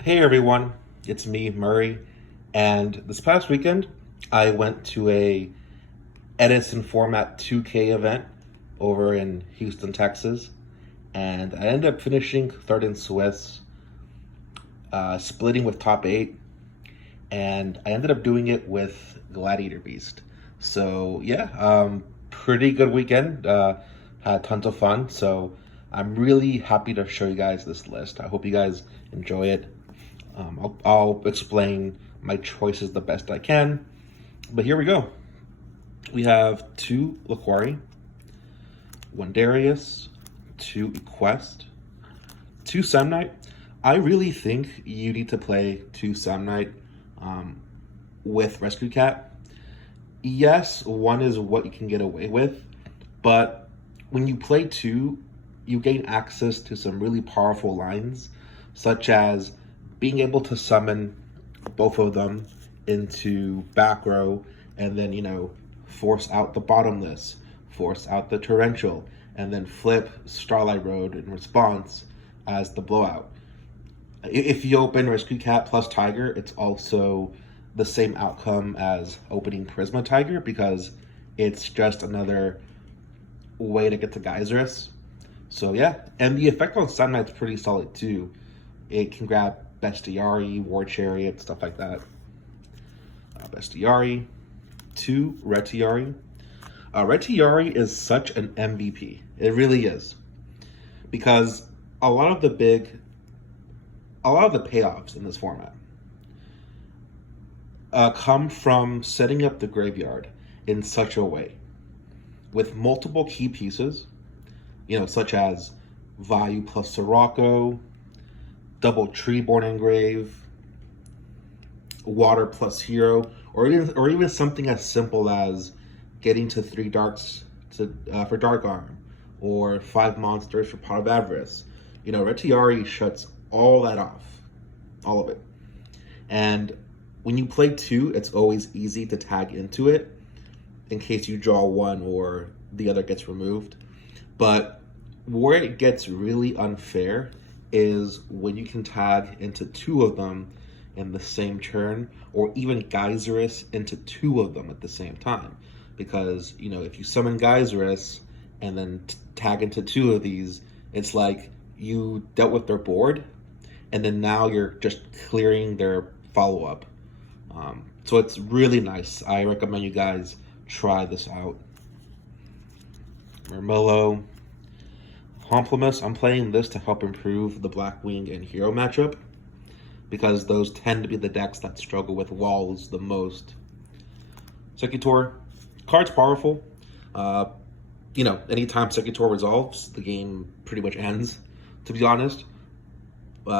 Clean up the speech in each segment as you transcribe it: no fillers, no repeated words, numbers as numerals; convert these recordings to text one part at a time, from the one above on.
Hey everyone, it's me, Murray, and this past weekend I went to a Edison Format 2K event over in Houston, Texas, and I ended up finishing third in Swiss, splitting with top eight, and I ended up doing it with Gladiator Beast. So yeah, pretty good weekend. Had tons of fun. So I'm really happy to show you guys this list. I hope you guys enjoy it. I'll explain my choices the best I can. But here we go. We have two Laquari, one Darius, two Equest, two Samnite. I really think you need to play two Samnite with Rescue Cat. Yes, one is what you can get away with, but when you play two, you gain access to some really powerful lines, such as being able to summon both of them into back row and then, force out the bottomless, force out the torrential, and then flip Starlight Road in response as the blowout. If you open Rescue Cat plus Tiger, it's also the same outcome as opening Prisma Tiger because it's just another way to get to Geyserus. So yeah, and the effect on Sunlight's pretty solid too. It can grab Bestiari, War Chariot, stuff like that. Bestiari, two Retiari. Retiari is such an MVP. It really is. Because a lot of the payoffs in this format come from setting up the graveyard in such a way with multiple key pieces, such as Vayu plus Sirocco, double Treeborn Engrave, Water plus Hero, or even something as simple as getting to three darks for Dark Arm, or five monsters for Pot of Avarice. Retiari shuts all that off, all of it. And when you play two, it's always easy to tag into it in case you draw one or the other gets removed. But where it gets really unfair is when you can tag into two of them in the same turn, or even Geyserus into two of them at the same time. Because, if you summon Geyserus and then tag into two of these, it's like you dealt with their board, and then now you're just clearing their follow-up. So it's really nice. I recommend you guys try this out. Murmillo. Homplemus, I'm playing this to help improve the Blackwing and Hero matchup, because those tend to be the decks that struggle with walls the most. Secutor, card's powerful. Anytime Secutor resolves, the game pretty much ends, to be honest.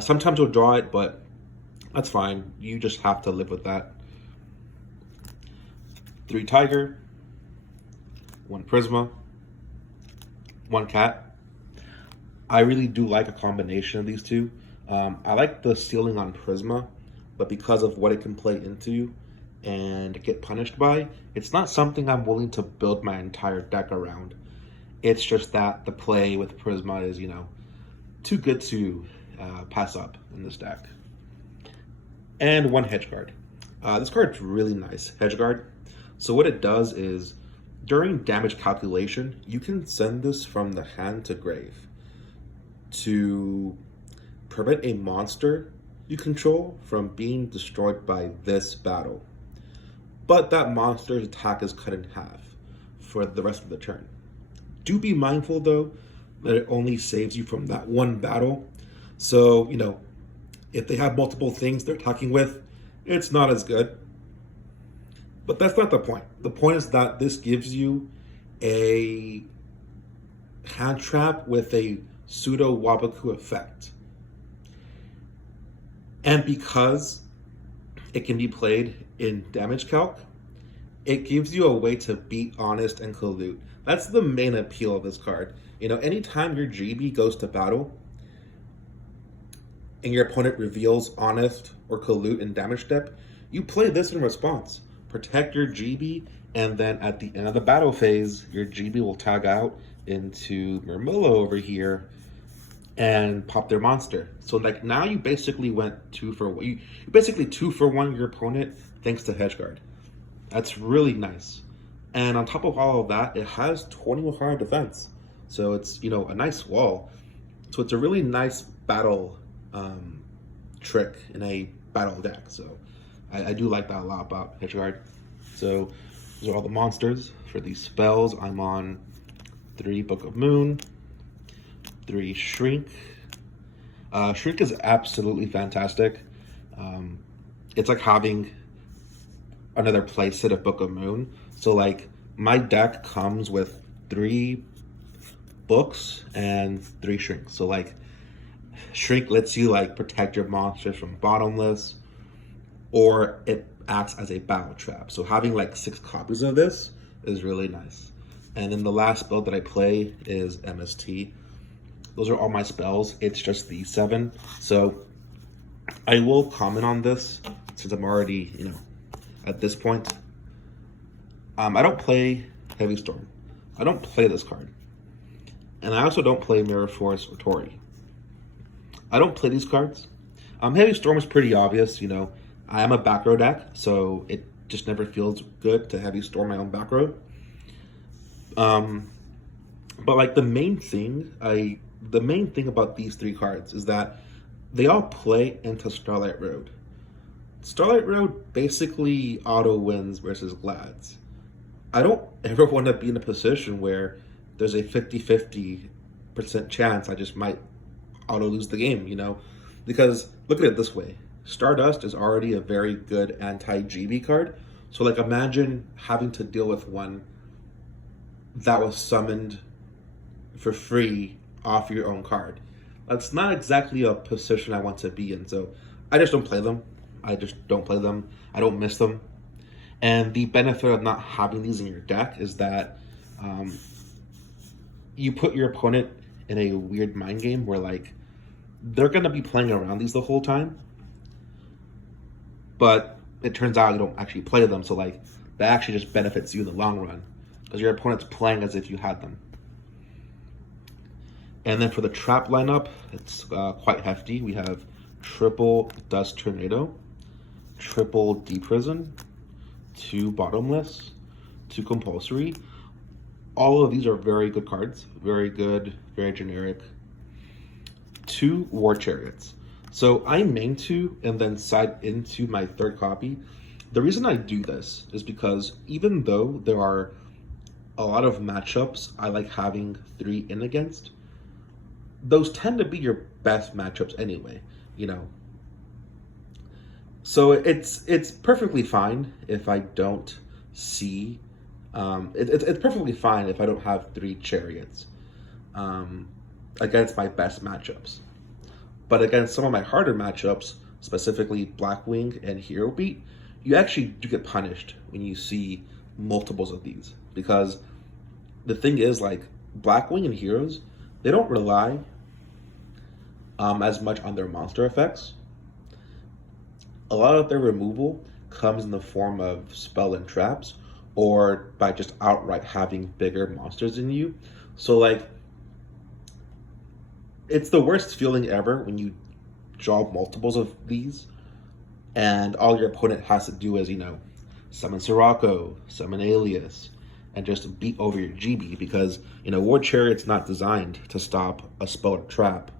Sometimes you'll draw it, but that's fine. You just have to live with that. Three Tiger, one Prisma, one Cat. I really do like a combination of these two. I like the ceiling on Prisma, but because of what it can play into and get punished by, it's not something I'm willing to build my entire deck around. It's just that the play with Prisma is, too good to pass up in this deck. And one Hedge Guard. This card's really nice, Hedge Guard. So what it does is, during damage calculation, you can send this from the hand to grave to prevent a monster you control from being destroyed by this battle. But that monster's attack is cut in half for the rest of the turn. Do be mindful, though, that it only saves you from that one battle. So, if they have multiple things they're attacking with, it's not as good. But that's not the point. The point is that this gives you a hand trap with a pseudo Wabaku effect. And because it can be played in damage calc, it gives you a way to beat Honest and Collude. That's the main appeal of this card. Anytime your GB goes to battle and your opponent reveals Honest or Collude in damage step, you play this in response. Protect your GB, and then at the end of the battle phase, your GB will tag out into Murmillo over here and pop their monster. So like now you basically went you basically 2-for-1 your opponent thanks to hedge guard. That's really nice. And on top of all of that, it has 2100 defense. So it's, you know, a nice wall. So it's a really nice battle trick in a battle deck. So I do like that a lot about hedge guard. So those are all the monsters. For these spells, I'm on 3 Book of Moon, 3 Shrink. Shrink is absolutely fantastic. It's like having another playset of Book of Moon. So like my deck comes with 3 books and 3 Shrinks. So like Shrink lets you like protect your monsters from bottomless, or it acts as a battle trap. So having like 6 copies of this is really nice. And then the last spell that I play is MST. Those are all my spells. It's just these 7. So I will comment on this since I'm already, you know, at this point. I don't play Heavy Storm. I don't play this card. And I also don't play Mirror Force or Tori. I don't play these cards. Heavy Storm is pretty obvious, you know. I am a back row deck, so it just never feels good to Heavy Storm my own back row. But like the main thing about these 3 cards is that they all play into Starlight Road. Starlight Road basically auto wins versus Glads. I don't ever want to be in a position where there's a 50-50% chance I just might auto lose the game, you know? Because look at it this way. Stardust is already a very good anti-GB card. So like imagine having to deal with one that was summoned for free off your own card. That's not exactly a position I want to be in. So I just don't play them. I don't miss them. And the benefit of not having these in your deck is that you put your opponent in a weird mind game where like they're going to be playing around these the whole time, but it turns out you don't actually play them. So like that actually just benefits you in the long run because your opponent's playing as if you had them. And then for the trap lineup, it's quite hefty. We have triple Dust Tornado, triple Deep Prison, 2 Bottomless, 2 Compulsory. All of these are very good cards, very good, very generic. 2 War Chariots. So I main 2 and then side into my 3rd copy. The reason I do this is because even though there are a lot of matchups I like having 3 in against, those tend to be your best matchups anyway, you know. So it's perfectly fine if I don't see, it's perfectly fine if I don't have 3 Chariots against my best matchups. But against some of my harder matchups, specifically Blackwing and Hero Beat, you actually do get punished when you see multiples of these. Because the thing is, like, Blackwing and Heroes, they don't rely as much on their monster effects. A lot of their removal comes in the form of spell and traps, or by just outright having bigger monsters than you. So like, it's the worst feeling ever when you draw multiples of these, and all your opponent has to do is, you know, summon Sirocco, summon Alias, and just beat over your GB because, you know, War Chariot's not designed to stop a spell or trap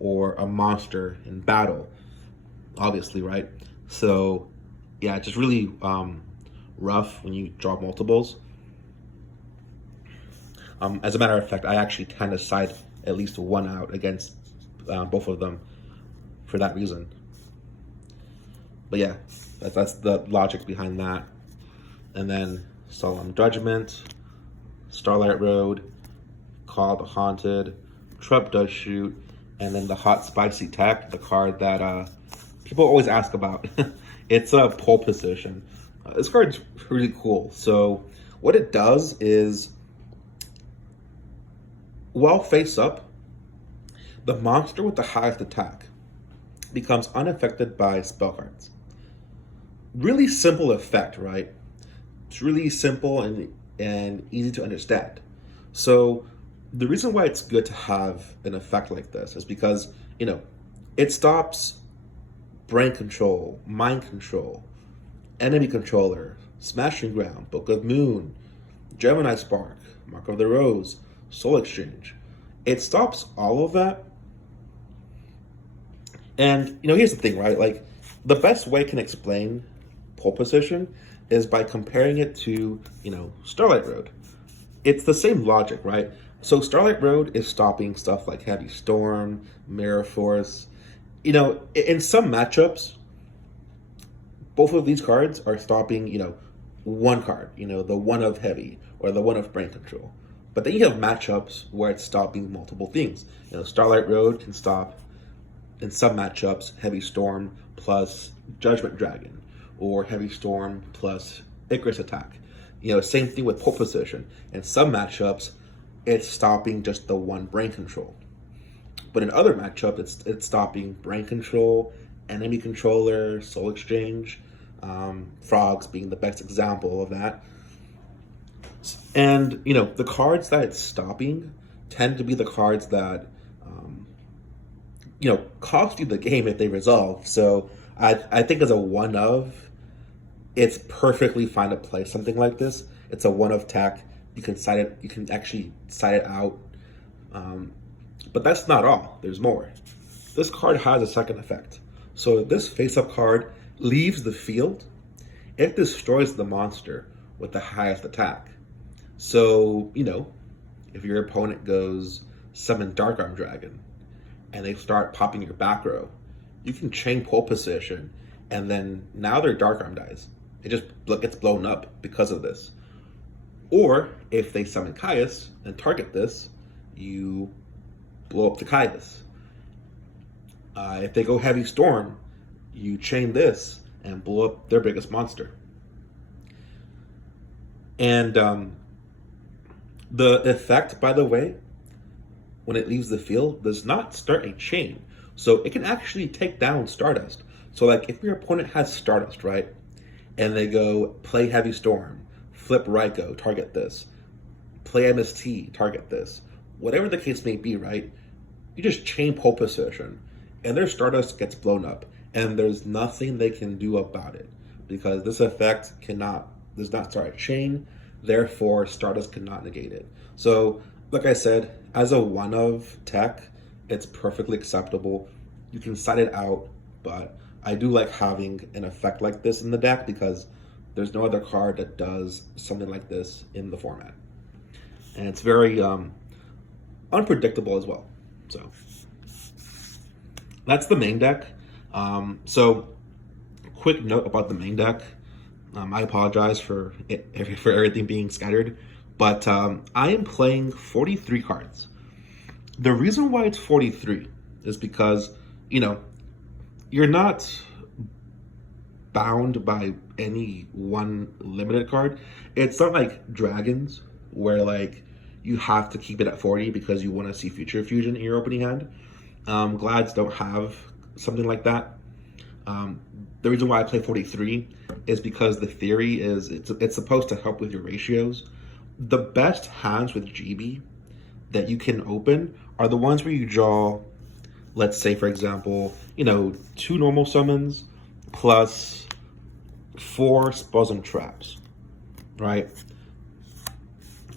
or a monster in battle, obviously, right? So, yeah, it's just really rough when you draw multiples. As a matter of fact, I actually tend to side at least one out against both of them for that reason. But yeah, that's the logic behind that. And then Solemn Judgment, Starlight Road, Call the Haunted, Trap Does Shoot, and then the Hot Spicy Tech, the card that people always ask about. It's a pole position. This card's really cool. So what it does is, while face up, the monster with the highest attack becomes unaffected by spell cards. Really simple effect, right? It's really simple and easy to understand. So The reason why it's good to have an effect like this is because, it stops brain control, mind control, enemy controller, smashing ground, Book of Moon, Gemini Spark, Mark of the Rose, Soul Exchange. It stops all of that. And here's the thing, right? Like, the best way I can explain pole position is by comparing it to, Starlight Road. It's the same logic, right? So Starlight Road is stopping stuff like Heavy Storm, Mirror Force. In some matchups, both of these cards are stopping, one card, the one of Heavy or the one of Brain Control. But then you have matchups where it's stopping multiple things. Starlight Road can stop, in some matchups, Heavy Storm plus Judgment Dragon, or Heavy Storm plus Icarus Attack. Same thing with pole position. In some matchups, it's stopping just the one Brain Control. But in other matchups, it's stopping Brain Control, Enemy Controller, Soul Exchange, Frogs being the best example of that. And, the cards that it's stopping tend to be the cards that, cost you the game if they resolve. So I think as a one of, it's perfectly fine to play something like this. It's a one of tech. You can actually side it out. But that's not all. There's more. This card has a second effect. So if this face-up card leaves the field, it destroys the monster with the highest attack. So, if your opponent goes summon Dark Arm Dragon and they start popping your back row, you can chain pole position, and then now their Dark Arm dies. It just gets blown up because of this. Or if they summon Caius and target this, you blow up the Caius. If they go Heavy Storm, you chain this and blow up their biggest monster. And the effect, by the way, when it leaves the field, does not start a chain. So it can actually take down Stardust. So like if your opponent has Stardust, right? And they go play Heavy Storm, flip Raikou, target this, play MST, target this. Whatever the case may be, right? You just chain pole position and their Stardust gets blown up. And there's nothing they can do about it because this effect does not start a chain. Therefore, Stardust cannot negate it. So, like I said, as a one of tech, it's perfectly acceptable. You can side it out, but I do like having an effect like this in the deck because there's no other card that does something like this in the format. And it's very unpredictable as well. So, that's the main deck. So, quick note about the main deck. I apologize for everything being scattered, but I am playing 43 cards. The reason why it's 43 is because, you're not bound by any one limited card. It's not like Dragons, where like you have to keep it at 40 because you want to see Future Fusion in your opening hand. Glads don't have something like that. The reason why I play 43 is because the theory is it's supposed to help with your ratios. The best hands with GB that you can open are the ones where you draw, let's say for example, 2 normal summons plus 4 spells and traps, right?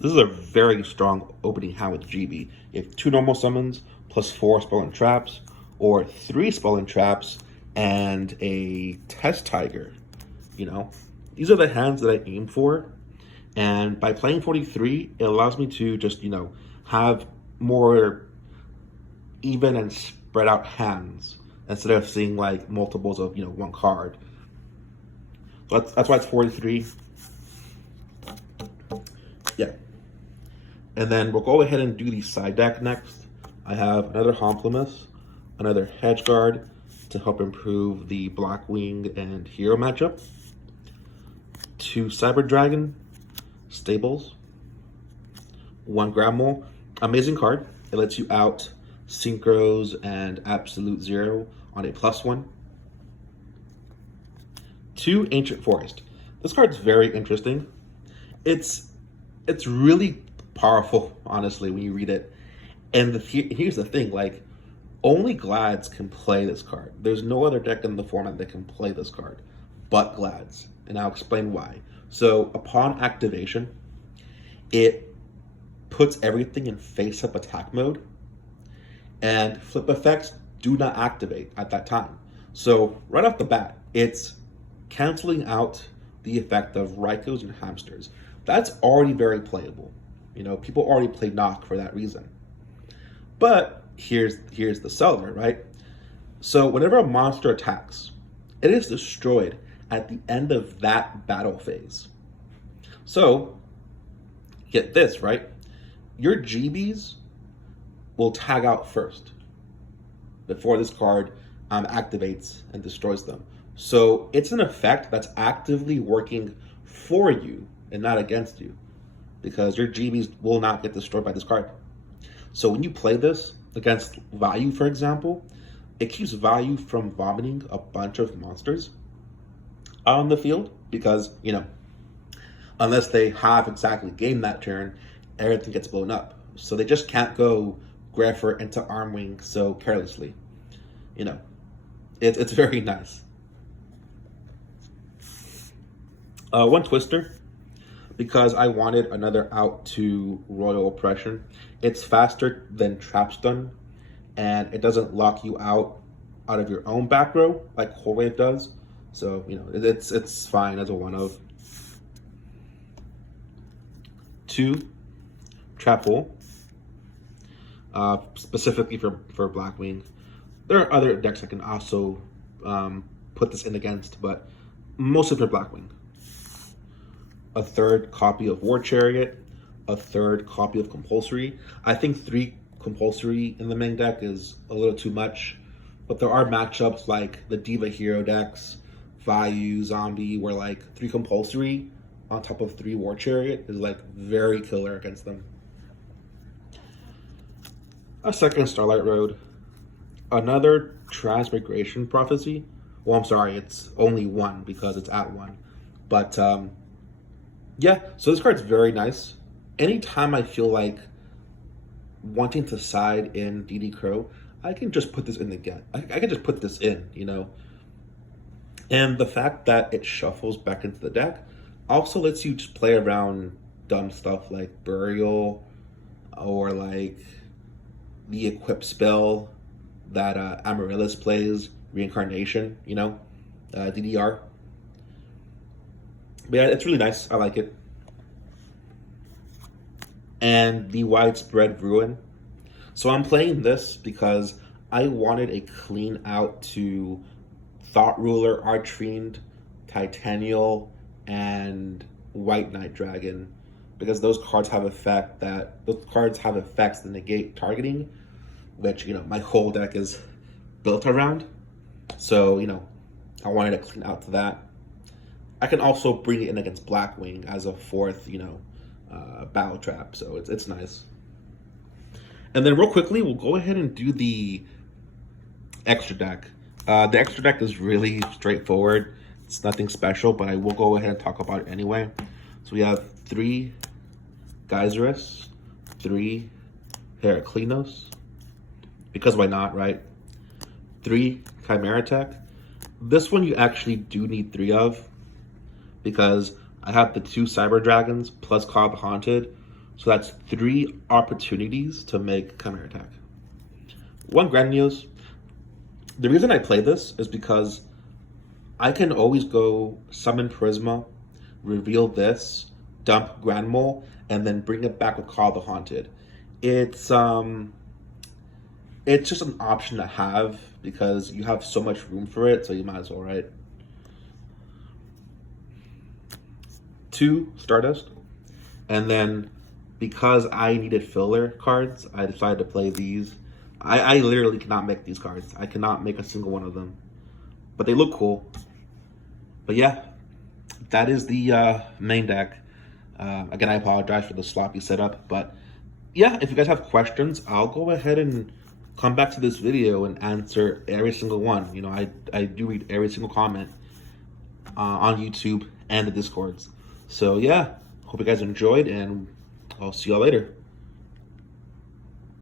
This is a very strong opening hand with GB. You have 2 normal summons plus 4 spell and traps, or 3 spell and traps and a Test Tiger. These are the hands that I aim for. And by playing 43, it allows me to just, have more even and spread out hands instead of seeing like multiples of, one card. So that's why it's 43. Yeah. And then we'll go ahead and do the side deck next. I have another Homplemus, another Hedgeguard to help improve the Blackwing and Hero matchup, 2 Cyber Dragon, Stables, 1 Grandmole. Amazing card. It lets you out Synchros and Absolute Zero on a +1. 2 Ancient Forest. This card's very interesting. It's really powerful, honestly, when you read it. And here's the thing, like, only Glads can play this card. There's no other deck in the format that can play this card, but Glads, and I'll explain why. So upon activation, it puts everything in face-up attack mode, and flip effects do not activate at that time. So right off the bat, it's canceling out the effect of Raikos and Hamsters. That's already very playable. You know, people already play Knock for that reason. But here's the seller, right? So whenever a monster attacks, it is destroyed at the end of that battle phase. So get this, right? Your GBs will tag out first before this card activates and destroys them. So it's an effect that's actively working for you and not against you, because your GBs will not get destroyed by this card. So when you play this against Value, for example, it keeps Value from vomiting a bunch of monsters on the field, because, you know, unless they have exactly gained that turn, everything gets blown up. So they just can't go Greffer into Armwing so carelessly. You know, it's very nice. One twister, because I wanted another out to Royal Oppression. It's faster than Trap Stun, and it doesn't lock you out of your own back row like Whole Wave does. So, you know, it's fine as a one of. 2, Trap Hole, specifically for Blackwing. There are other decks I can also put this in against, but mostly for Blackwing. A 3rd copy of War Chariot, a 3rd copy of Compulsory. I think 3 Compulsory in the main deck is a little too much, but there are matchups like the Diva Hero decks, Vayu, Zombie, where like 3 Compulsory on top of 3 War Chariot is like very killer against them. A 2nd Starlight Road, another Transmigration Prophecy. Well, I'm sorry, it's only 1 because it's at 1. But yeah, so this card's very nice. Anytime I feel like wanting to side in DD Crow, I can just put this in again. I can just put this in, you know. And the fact that it shuffles back into the deck also lets you just play around dumb stuff like Burial, or like the equip spell that Amaryllis plays, Reincarnation, you know, DDR. But yeah, it's really nice. I like it. And the Widespread Ruin. So I'm playing this because I wanted a clean out to Thought Ruler, Archfiend, Titanial, and White Knight Dragon, because those cards have effects that negate targeting, which, you know, my whole deck is built around. So, you know, I wanted to clean out to that. I can also bring it in against Blackwing as a 4th, you know, battle trap. So it's nice. And then real quickly, we'll go ahead and do the extra deck. The extra deck is really straightforward. It's nothing special, but I will go ahead and talk about it anyway. So we have 3 Geyserus, 3 Heraclinos, because why not, right? 3 Chimera Tech. This one you actually do need 3 of, because I have the 2 Cyber Dragons plus Call of the Haunted, so that's 3 opportunities to make Chimera Tech. 1 Granios. The reason I play this is because I can always go summon Prisma, reveal this, dump Grand Mole, and then bring it back with Call of the Haunted. It's just an option to have because you have so much room for it, so you might as well, right? 2 Stardust, and then because I needed filler cards, I decided to play these. I literally cannot make these cards. I cannot make a single one of them, but they look cool. But yeah, that is the main deck. Again, I apologize for the sloppy setup, but yeah, if you guys have questions, I'll go ahead and come back to this video and answer every single one. You know, I do read every single comment on YouTube and the Discords. So yeah, hope you guys enjoyed, and I'll see y'all later.